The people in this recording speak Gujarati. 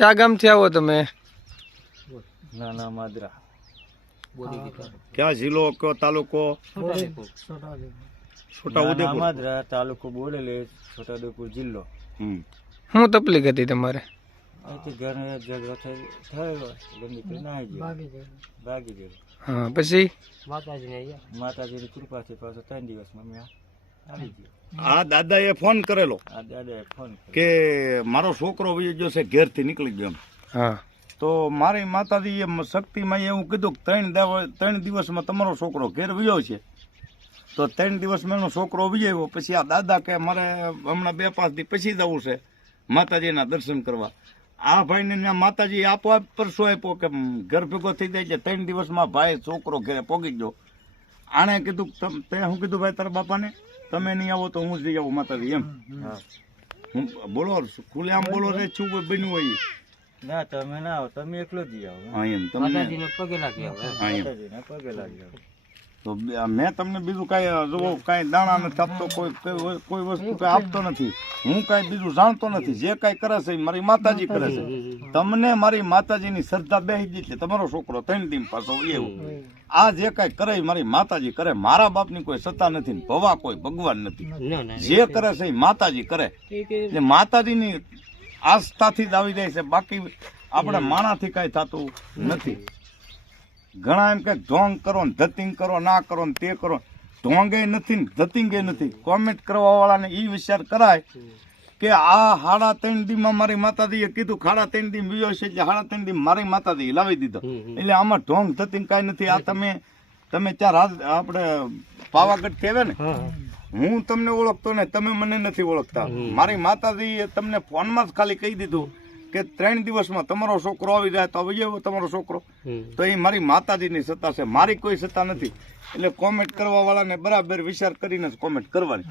ક્યાં ગામથી આવો તમે? નાના માદરા. ક્યાં જિલ્લો કયો તાલુકો? છોટા ઉદેપુર માદરા તાલુકો બોડેલી છોટા ઉદેપુર જિલ્લો. હમ. શું તકલીફ હતી તમારે? અહીંથી ઘરે ઝઘડો થઈ થયો ગંદી કરી નાહી ગયો. ભાગી ગયો. હા પછી? માતાજીની કૃપાથી પાછો ત્રણ દિવસ મેં આવી દાદા એ દાદાએ ફોન કરેલો આ કે મારો છોકરો વયો ગયો છે ઘેરથી નીકળી ગયો એમ. હા. તો મારી માતાજી મ- શક્તિમાં એવું કીધું કે ત્રણ ત્રણ દિવસમાં તમારો છોકરો ઘેર વિજયો છે. તો ત્રણ દિવસમાં એનો છોકરો વિજયો પછી આ દાદા કે મારે હમણાં બે પાંચ દી પછી જવું છે માતાજીના દર્શન કરવા. આ ભાઈને માતાજી આપોઆપ પરસો આપ્યો કે ઘર ભેગો થઈ જાય છે ત્રણ દિવસમાં ભાઈ છોકરો ઘેરે પોગી ગયો. આણે કીધું તમ- તે શું કીધું ભાઈ તારા બાપાને? તમે નહીં આવો તો હું જઈ આવું માતાજી એમ? હું બોલો ખુલે આમ બોલો રે છું બન્યું હોય ના તમે ના આવો તમે એકલો જ આવો. હા એમ તમને હા એમ. પગે લાગી આવો. તો મેં તમને બીજું કાંઈ જુઓ કાંઈ દાણા નથી આપતો કોઈ કોઈ- વસ્તુ કાંઈ આપતો નથી. હું કાંઈ બીજું જાણતો નથી. જે કાંઈ કરે છે એ મારી માતાજી કરે છે. તમને મારી માતાજીની શ્રદ્ધા બેસી ગઈ છે. તમારો છોકરો ત્રણ દિન પાછો એવું આ જે કાંઈ કરે એ મારી માતાજી કરે. મારા બાપની કોઈ સત્તા નથી ભવા કોઈ ભગવાન નથી. જે કરે છે એ માતાજી કરે. એટલે માતાજીની આસ્થાથી જ આવી જાય છે. બાકી આપણે માણાથી કાંઈ થતું નથી. ઘણા એમ કે ઢોંગ કરો ને ધતિંગ કરો ના કરો ને તે કરો. ઢોંગે નથી ને ધતિંગે નથી. કોમેન્ટ કરવા વાળાને એ વિચાર કરાય કે આ હાડા ત્રણ દીમાં મારી માતાજીએ કીધું ખાડા ત્રણ દી બીજો છે એટલે હાડા ત્રણ દી મારી માતાજી લાવી દીધો. એટલે આમાં ઢોંગ ધતિંગ કાંઈ નથી. આ તમે તમે ત્યાં આપણે પાવાગઢ કહેવે ને. હું. તમને ઓળખતો ને તમે મને નથી ઓળખતા. મારી માતાજીએ તમને ફોનમાં જ ખાલી કહી દીધું. કે ત્રણ દિવસમાં તમારો છોકરો આવી જાય તો આવી જાય તમારો છોકરો. તો એ મારી માતાજીની સત્તા છે. મારી કોઈ સત્તા નથી. એટલે કોમેન્ટ કરવા વાળાને બરાબર વિચાર કરીને જ કોમેન્ટ કરવાની.